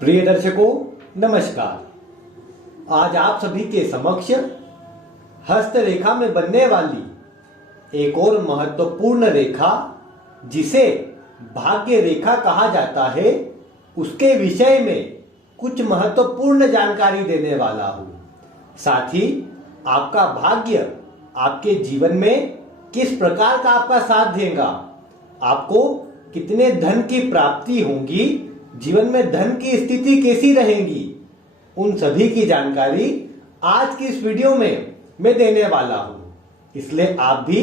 प्रिय दर्शकों नमस्कार। आज आप सभी के समक्ष हस्तरेखा में बनने वाली एक और महत्वपूर्ण रेखा जिसे भाग्य रेखा कहा जाता है उसके विषय में कुछ महत्वपूर्ण जानकारी देने वाला हूं। साथ ही आपका भाग्य आपके जीवन में किस प्रकार का आपका साथ देगा, आपको कितने धन की प्राप्ति होगी, जीवन में धन की स्थिति कैसी रहेगी, उन सभी की जानकारी आज की इस वीडियो में मैं देने वाला हूं। इसलिए आप भी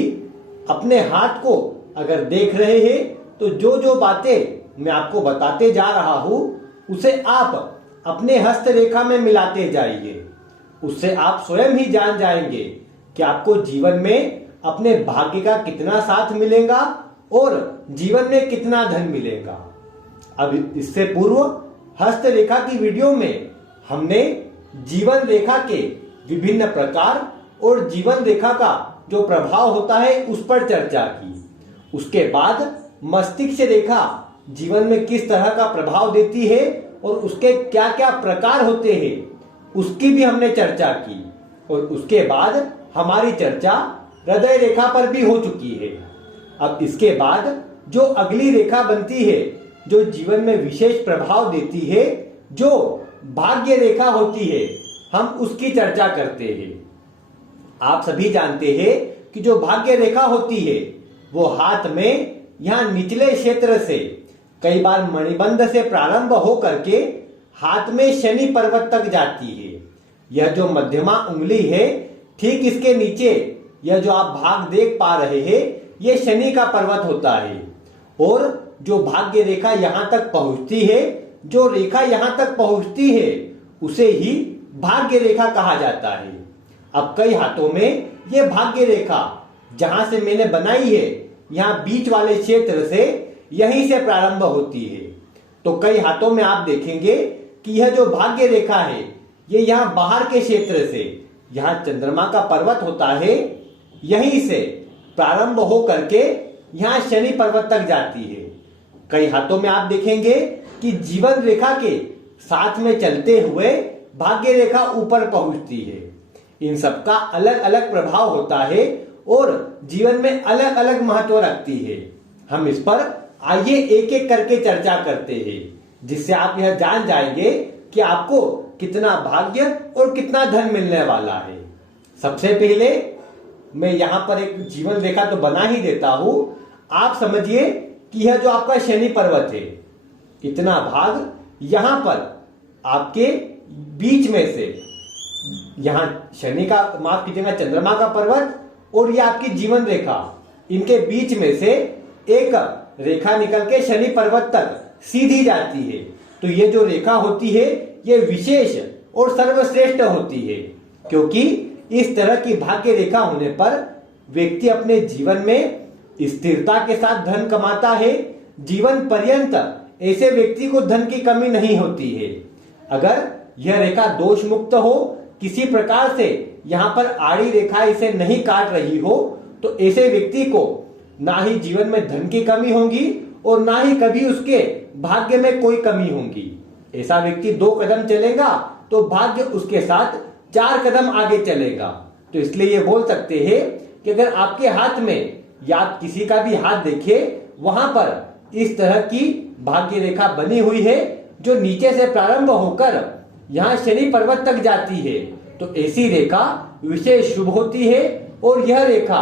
अपने हाथ को अगर देख रहे हैं तो जो जो बातें मैं आपको बताते जा रहा हूं उसे आप अपने हस्तरेखा में मिलाते जाइए। उससे आप स्वयं ही जान जाएंगे कि आपको जीवन में अपने भाग्य का कितना साथ मिलेगा और जीवन में कितना धन मिलेगा। अब इससे पूर्व हस्तरेखा की वीडियो में हमने जीवन रेखा के विभिन्न प्रकार और जीवन रेखा का जो प्रभाव होता है उस पर चर्चा की। उसके बाद मस्तिष्क रेखा जीवन में किस तरह का प्रभाव देती है और उसके क्या क्या प्रकार होते हैं उसकी भी हमने चर्चा की। और उसके बाद हमारी चर्चा हृदय रेखा पर भी हो चुकी है। अब इसके बाद जो अगली रेखा बनती है जो जीवन में विशेष प्रभाव देती है, जो भाग्य रेखा होती है, हम उसकी चर्चा करते हैं। आप सभी जानते हैं कि जो भाग्य रेखा होती है वो हाथ में यहां निचले क्षेत्र से कई बार मणिबंध से प्रारंभ हो करके हाथ में शनि पर्वत तक जाती है। यह जो मध्यमा उंगली है ठीक इसके नीचे यह जो आप भाग देख पा रहे हैं यह शनि का पर्वत होता है। और जो भाग्य रेखा यहां तक पहुंचती है, जो रेखा यहां तक पहुंचती है उसे ही भाग्य रेखा कहा जाता है। अब कई हाथों में यह भाग्य रेखा जहां से मैंने बनाई है यहां बीच वाले क्षेत्र से यहीं से प्रारंभ होती है। तो कई हाथों में आप देखेंगे कि यह जो भाग्य रेखा है ये यहां बाहर के क्षेत्र से, यहां चंद्रमा का पर्वत होता है, यहीं से प्रारंभ हो करके यहां शनि पर्वत तक जाती है। कई हाथों में आप देखेंगे कि जीवन रेखा के साथ में चलते हुए भाग्य रेखा ऊपर पहुंचती है। इन सबका अलग अलग प्रभाव होता है और जीवन में अलग अलग महत्व रखती है। हम इस पर आइए एक एक करके चर्चा करते हैं जिससे आप यह जान जाएंगे कि आपको कितना भाग्य और कितना धन मिलने वाला है। सबसे पहले मैं यहां पर एक जीवन रेखा तो बना ही देता हूं। आप समझिए कि यह जो आपका शनि पर्वत है इतना भाग यहां पर आपके बीच में से, यहां शनि का माफ कीजिएगा चंद्रमा का पर्वत और ये आपकी जीवन रेखा, इनके बीच में से एक रेखा निकल के शनि पर्वत तक सीधी जाती है। तो ये जो रेखा होती है ये विशेष और सर्वश्रेष्ठ होती है क्योंकि इस तरह की भाग्य रेखा होने पर व्यक्ति अपने जीवन में स्थिरता के साथ धन कमाता है। जीवन पर्यंत ऐसे व्यक्ति को धन की कमी नहीं होती है। अगर यह रेखा दोष मुक्त हो, किसी प्रकार से यहां पर आड़ी रेखा इसे नहीं काट रही हो, तो ऐसे व्यक्ति को ना ही जीवन में धन की कमी होगी और ना ही कभी उसके भाग्य में कोई कमी होगी। ऐसा व्यक्ति 2 कदम चलेगा तो भाग्य उसके साथ 4 कदम आगे चलेगा। तो इसलिए ये बोल सकते हैं कि अगर आपके हाथ में या किसी का भी हाथ देखे वहां पर इस तरह की भाग्य रेखा बनी हुई है जो नीचे से प्रारंभ होकर यहां शनि पर्वत तक जाती है, तो ऐसी रेखा विशेष शुभ होती है। और यह रेखा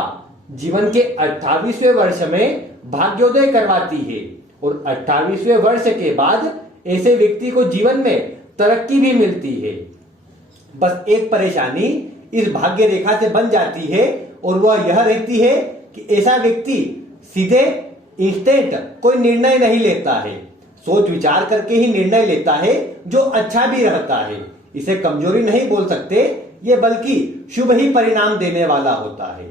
जीवन के 28वें वर्ष में भाग्योदय करवाती है और 28वें वर्ष के बाद ऐसे व्यक्ति को जीवन में तरक्की भी मिलती है। बस एक परेशानी इस भाग्य रेखा से बन जाती है और वह यह रहती है कि ऐसा व्यक्ति सीधे इंस्टेंट कोई निर्णय नहीं लेता है, सोच विचार करके ही निर्णय लेता है जो अच्छा भी रहता है। इसे कमजोरी नहीं बोल सकते, ये बल्कि शुभ ही परिणाम देने वाला होता है।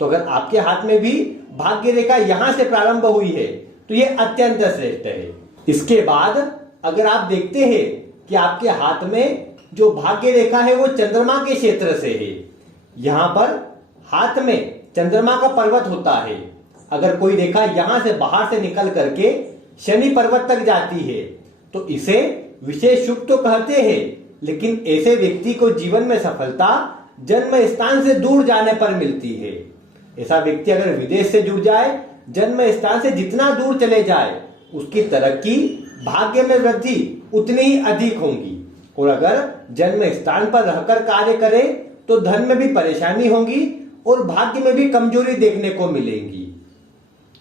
तो अगर आपके हाथ में भी भाग्य रेखा यहां से प्रारंभ हुई है तो यह अत्यंत श्रेष्ठ है। इसके बाद अगर आप देखते हैं कि आपके हाथ में जो भाग्य रेखा है वो चंद्रमा के क्षेत्र से है, यहां पर हाथ में चंद्रमा का पर्वत होता है। अगर कोई रेखा यहां से बाहर से निकल करके शनि पर्वत तक जाती है तो इसे विशेष सुख तो कहते हैं, लेकिन ऐसे व्यक्ति को जीवन में सफलता जन्म स्थान से दूर जाने पर मिलती है। ऐसा व्यक्ति अगर विदेश से जुड़ जाए, जन्म स्थान से जितना दूर चले जाए, उसकी तरक्की, भाग्य में वृद्धि उतनी ही अधिक होगी। और अगर जन्म स्थान पर रहकर कार्य करे तो धन में भी परेशानी होगी और भाग्य में भी कमजोरी देखने को मिलेगी।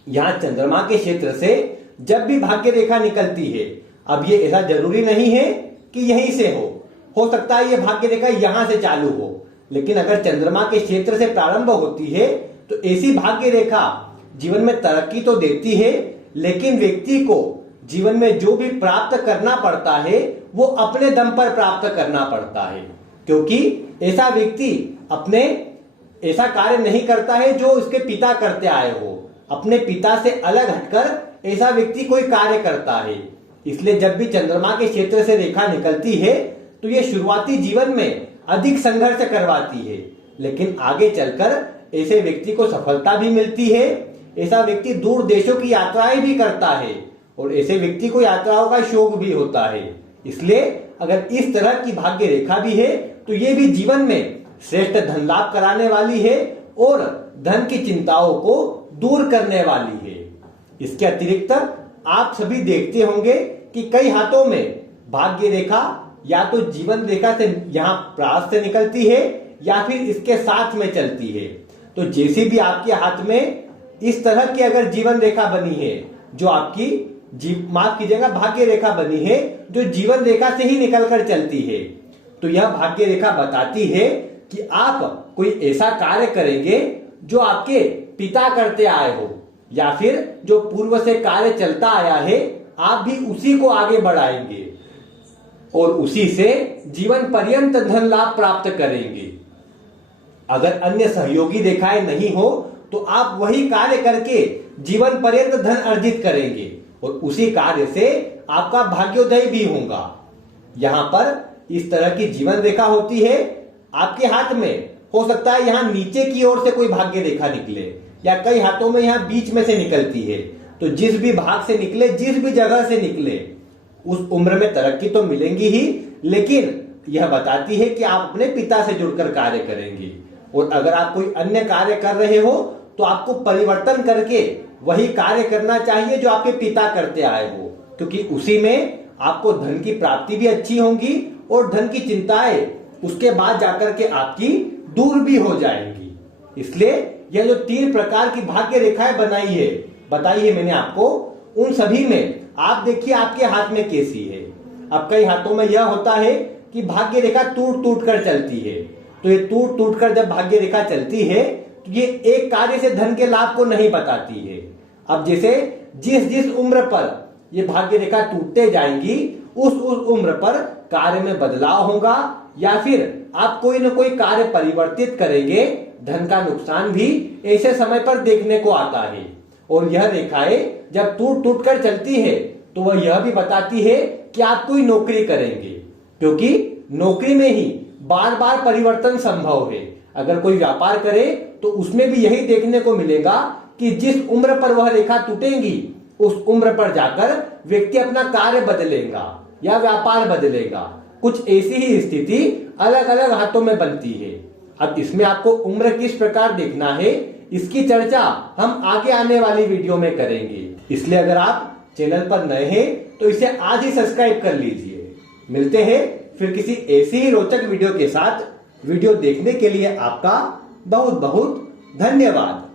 यहाँ चंद्रमा के क्षेत्र से जब भी भाग्य रेखा निकलती है, अब ये ऐसा जरूरी नहीं है कि यहीं से हो सकता है ये भाग्य रेखा यहां से चालू हो, लेकिन अगर चंद्रमा के क्षेत्र से प्रारंभ होती है तो ऐसी भाग्य रेखा जीवन में तरक्की तो देती है, लेकिन व्यक्ति को जीवन में जो भी प्राप्त करना पड़ता है वो अपने दम पर प्राप्त करना पड़ता है, क्योंकि ऐसा व्यक्ति अपने ऐसा कार्य नहीं करता है जो उसके पिता करते आए हो। अपने पिता से अलग हटकर ऐसा व्यक्ति कोई कार्य करता है। इसलिए जब भी चंद्रमा के क्षेत्र से रेखा निकलती है तो ये शुरुआती जीवन में अधिक संघर्ष करवाती है, लेकिन आगे चलकर ऐसे व्यक्ति को सफलता भी मिलती है। ऐसा व्यक्ति दूर देशों की यात्राएं भी करता है और ऐसे व्यक्ति को यात्राओं का शौक भी होता है। इसलिए अगर इस तरह की भाग्य रेखा भी है तो ये भी जीवन में श्रेष्ठ धन लाभ कराने वाली है और धन की चिंताओं को दूर करने वाली है। इसके अतिरिक्त आप सभी देखते होंगे कि कई हाथों में भाग्य रेखा या तो जीवन रेखा से यहाँ प्रास से निकलती है या फिर इसके साथ में चलती है। तो जैसे भी आपके हाथ में इस तरह की अगर जीवन रेखा बनी है, जो आपकी माफ कीजिएगा भाग्य रेखा बनी है जो जीवन रेखा से ही निकलकर चलती है, तो यह भाग्य रेखा बताती है कि आप कोई ऐसा कार्य करेंगे जो आपके पिता करते आए हो, या फिर जो पूर्व से कार्य चलता आया है आप भी उसी को आगे बढ़ाएंगे और उसी से जीवन पर्यंत धन लाभ प्राप्त करेंगे। अगर अन्य सहयोगी रेखाएं नहीं हो तो आप वही कार्य करके जीवन पर्यंत धन अर्जित करेंगे और उसी कार्य से आपका भाग्योदय भी होगा। यहाँ पर इस तरह की जीवन रेखा होती है। आपके हाथ में हो सकता है यहाँ नीचे की ओर से कोई भाग्य रेखा निकले, या कई हाथों में यहाँ बीच में से निकलती है। तो जिस भी भाग से निकले, जिस भी जगह से निकले, उस उम्र में तरक्की तो मिलेंगी ही, लेकिन यह बताती है कि आप अपने पिता से जुड़कर कार्य करेंगे। और अगर आप कोई अन्य कार्य कर रहे हो तो आपको परिवर्तन करके वही कार्य करना चाहिए जो आपके पिता करते आए हो, क्योंकि उसी में आपको धन की प्राप्ति भी अच्छी होगी और धन की चिंताएं उसके बाद जाकर के आपकी दूर भी हो जाएंगी। इसलिए यह जो 3 प्रकार की भाग्य रेखाएं बताई है मैंने आपको, उन सभी में आप देखिए आपके हाथ में कैसी है। अब कई हाथों में यह होता है कि भाग्य रेखा टूट कर चलती है, तो ये टूट कर जब भाग्य रेखा चलती है तो ये एक कार्य से धन के लाभ को नहीं बताती है। अब जैसे जिस उम्र पर ये भाग्य रेखा टूटते जाएंगी उस उम्र पर कार्य में बदलाव होगा, या फिर आप कोई न कोई कार्य परिवर्तित करेंगे। धन का नुकसान भी ऐसे समय पर देखने को आता है। और यह रेखाएं जब टूट कर चलती है तो वह यह भी बताती है कि आप कोई नौकरी करेंगे, क्योंकि नौकरी में ही बार बार परिवर्तन संभव है। अगर कोई व्यापार करे तो उसमें भी यही देखने को मिलेगा कि जिस उम्र पर वह रेखा टूटेंगी उस उम्र पर जाकर व्यक्ति अपना कार्य बदलेगा या व्यापार बदलेगा। कुछ ऐसी ही स्थिति अलग अलग हाथों में बनती है। अब इसमें आपको उम्र किस प्रकार देखना है, इसकी चर्चा हम आगे आने वाली वीडियो में करेंगे। इसलिए अगर आप चैनल पर नए हैं तो इसे आज ही सब्सक्राइब कर लीजिए। मिलते हैं फिर किसी ऐसी ही रोचक वीडियो के साथ। वीडियो देखने के लिए आपका बहुत बहुत धन्यवाद।